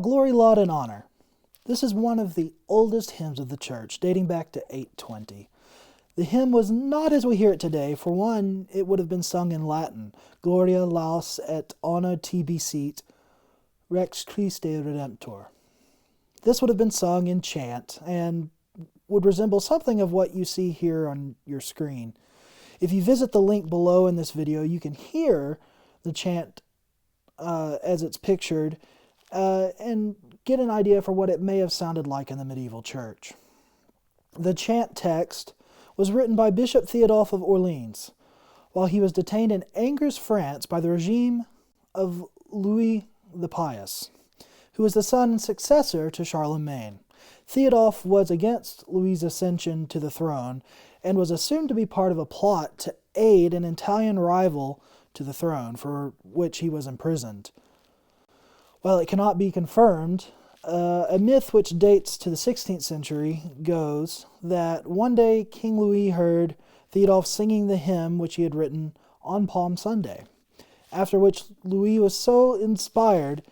All glory, laud, and honor. This is one of the oldest hymns of the church, dating back to 820. The hymn was not as we hear it today. For one, it would have been sung in Latin, Gloria laus et honor tibi sit, Rex Christe Redemptor. This would have been sung in chant and would resemble something of what you see here on your screen. If you visit the link below in this video, you can hear the chant as it's pictured and get an idea for what it may have sounded like in the medieval church. The chant text was written by Bishop Theodulf of Orleans while he was detained in Angers, France by the regime of Louis the Pious, who was the son and successor to Charlemagne. Theodulf was against Louis' ascension to the throne and was assumed to be part of a plot to aid an Italian rival to the throne, for which he was imprisoned. While it cannot be confirmed, a myth which dates to the 16th century goes that one day King Louis heard Theodulf singing the hymn which he had written on Palm Sunday, after which Louis was so inspired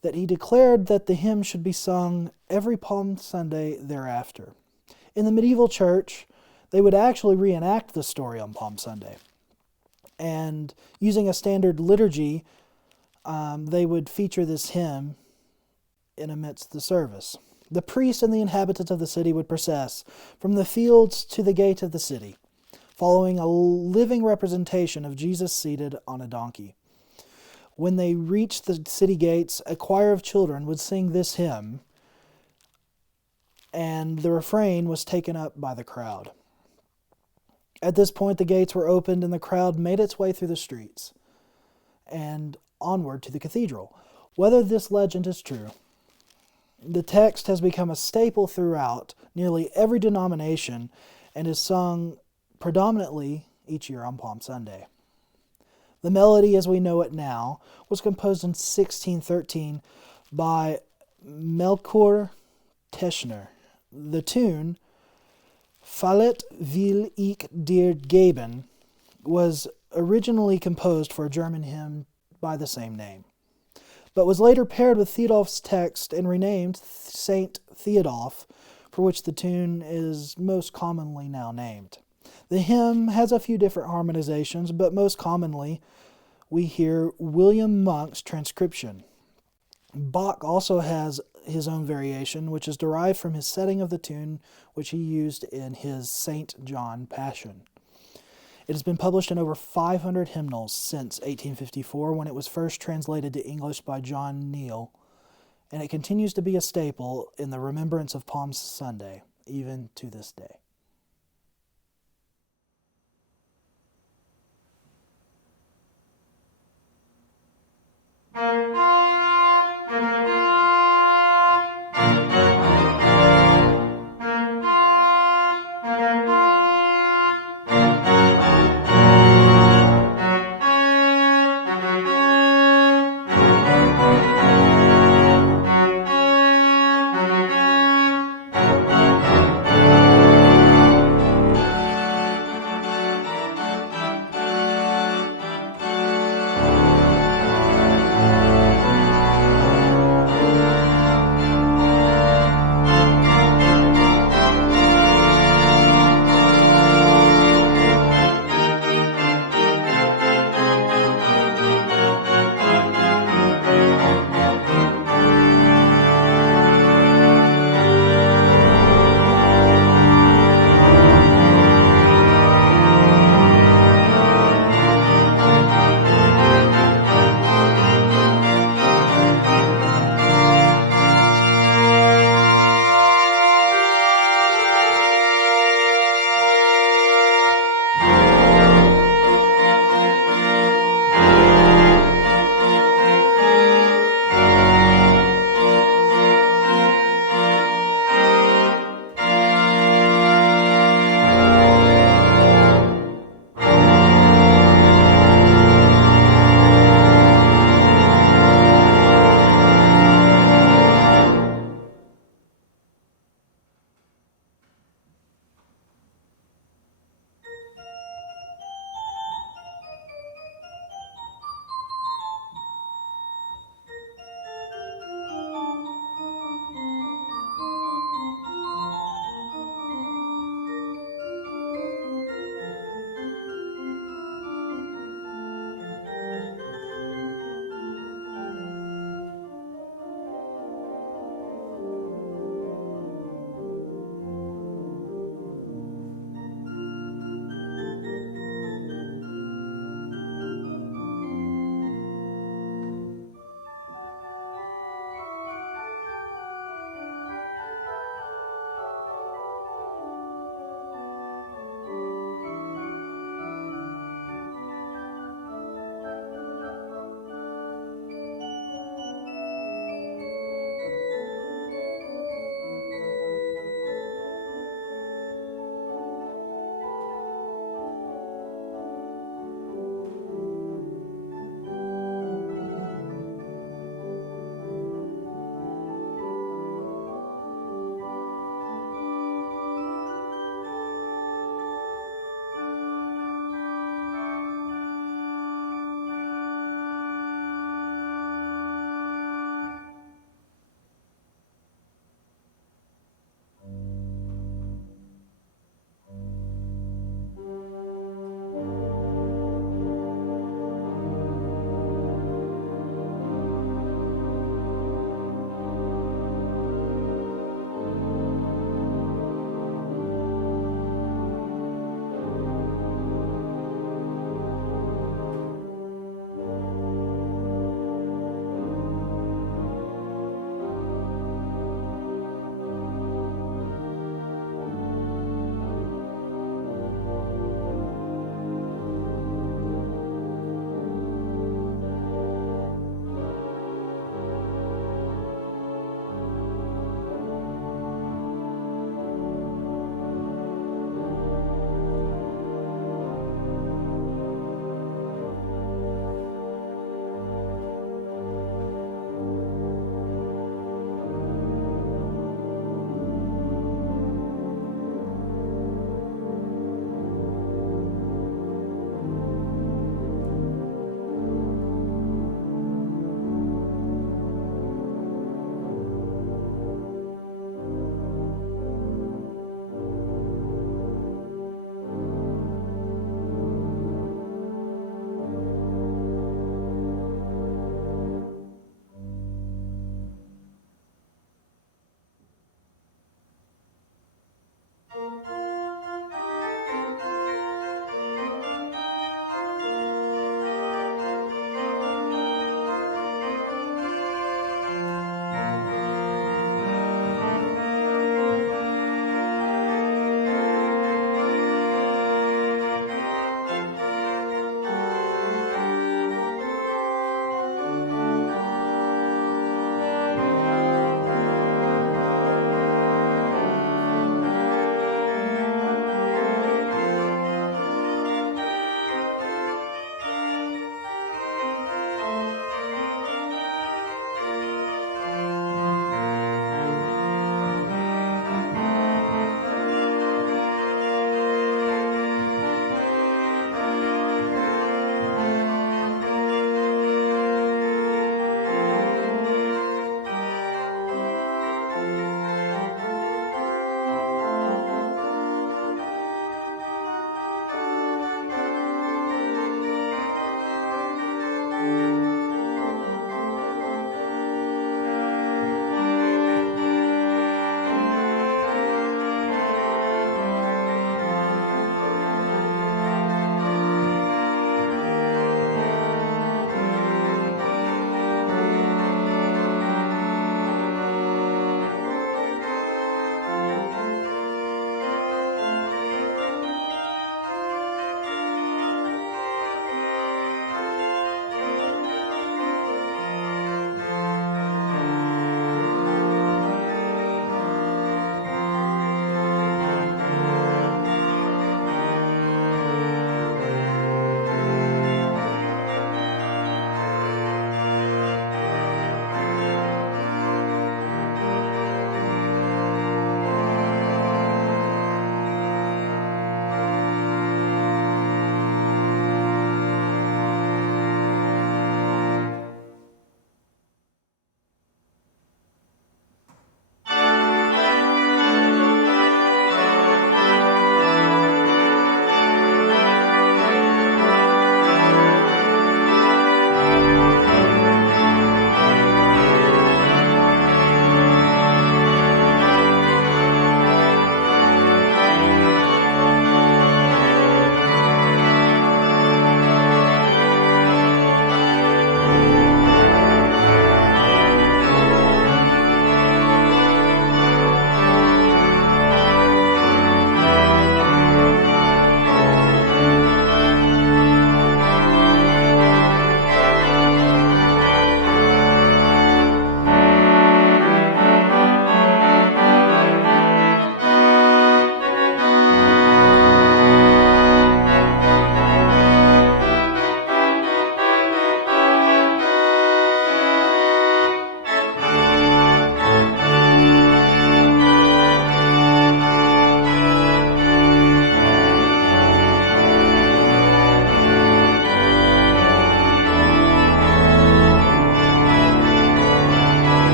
that he declared that the hymn should be sung every Palm Sunday thereafter. In the medieval church, they would actually reenact the story on Palm Sunday. And using a standard liturgy, they would feature this hymn in amidst the service. The priests and the inhabitants of the city would process from the fields to the gate of the city, following a living representation of Jesus seated on a donkey. When they reached the city gates, a choir of children would sing this hymn, and the refrain was taken up by the crowd. At this point, the gates were opened and the crowd made its way through the streets and onward to the cathedral. Whether this legend is true, the text has become a staple throughout nearly every denomination and is sung predominantly each year on Palm Sunday. The melody as we know it now was composed in 1613 by Melchior Teschner. The tune, Fallet will ich dir geben, was originally composed for a German hymn by the same name, but was later paired with Theodulf's text and renamed Saint Theodulf, for which the tune is most commonly now named. The hymn has a few different harmonizations, but most commonly we hear William Monk's transcription. Bach also has his own variation, which is derived from his setting of the tune which he used in his St. John Passion. It has been published in over 500 hymnals since 1854, when it was first translated to English by John Neal, and it continues to be a staple in the remembrance of Palm Sunday, even to this day.